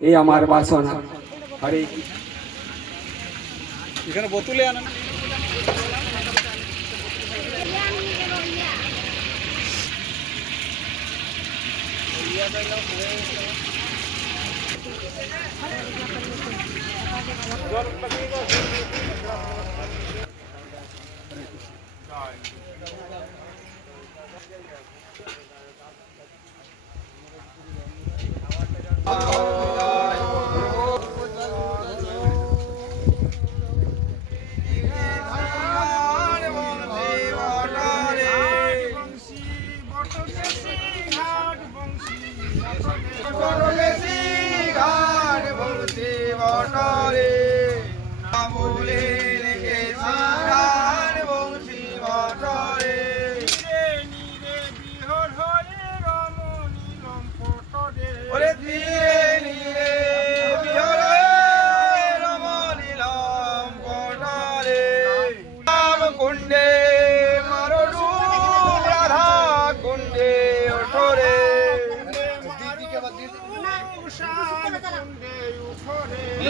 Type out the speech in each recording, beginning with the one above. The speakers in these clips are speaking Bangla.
এই আমার বাসনা। হরে এখানে বোতলে আনেন।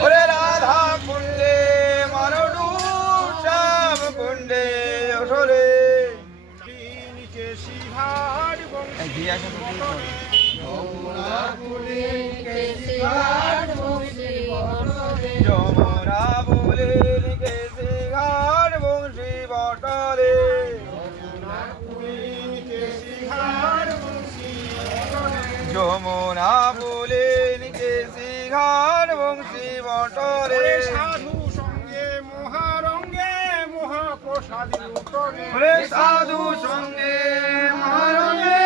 ওরে রাধা কুণ্ডে মারডু শ্যাম কুণ্ডে ওঠরে নিচে শিহার বংশী যমুনা বলে শিহার বংশী বটরে যমুনা বলে নিচে শিহার বংশী বটরে সাধু সঙ্গে মহারঙ্গে মহাপ্রসাদ লুটরে সাধু সঙ্গে মহারঙ্গে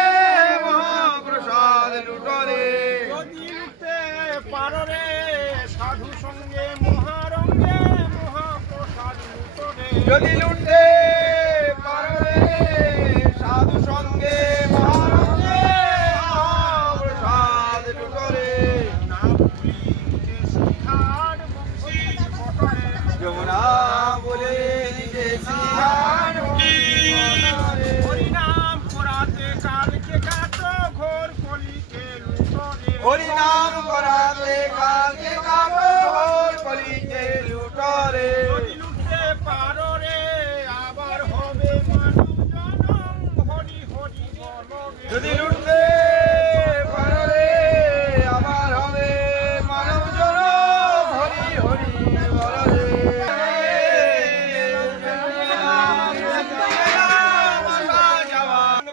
মহাপ্রসাদ লুটরে যদি লুটতে পাররে সাধু সঙ্গে মহারঙ্গে মহাপ্রসাদ লুটরে যদি লুটতে পাররে সাধু সঙ্গে মহারঙ্গে মহাপ্রসাদ লুটরে যমুনা বলে হরিনাম করাতে কালকে কাটো ঘোর কলিতে লুটরে হরিনাম করাতে কালকে কাটো ঘোর কলিতে লুটরে যদি লুটতে পারো রে আবার হবে মানব জনম হরি হরি বলো যদি লুটতে পারো রে আবার হবে মানব জনম হরি হরি বলো রে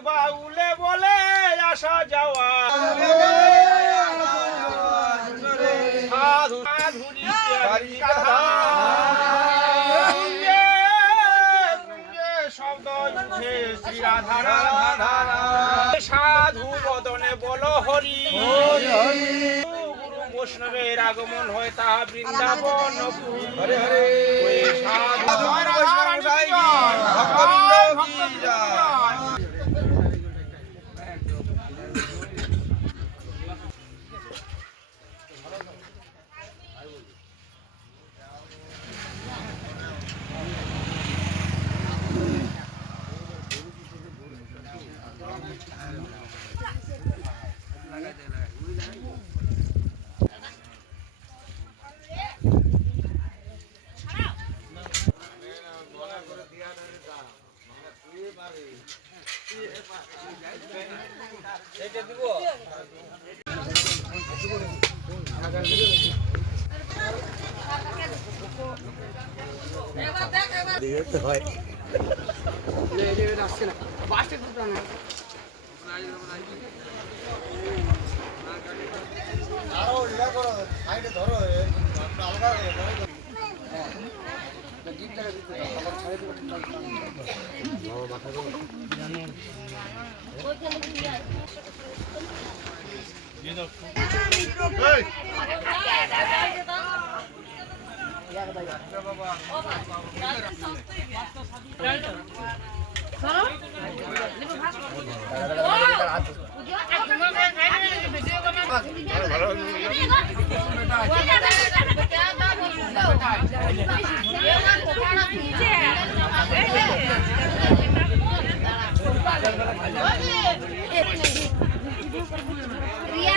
বাউলে বলে আসা যাওয়া শব্দ শ্রী রাধা সাধু বদনে বলো হরি গুরু বৈষ্ণবের আগমন হয় তা বৃন্দাবন হরে হরে সাধু এটা দিব দেখতে হয় আসছে না বাসে দুটো না আরো ইয়া করো সাইডে ধরো আলগা হয়ে যাবে গিট টাকা দিতে আবার ছাড়ে দিতে ও মাথা করে জানেন ওইখানে কি ये दो এই Ria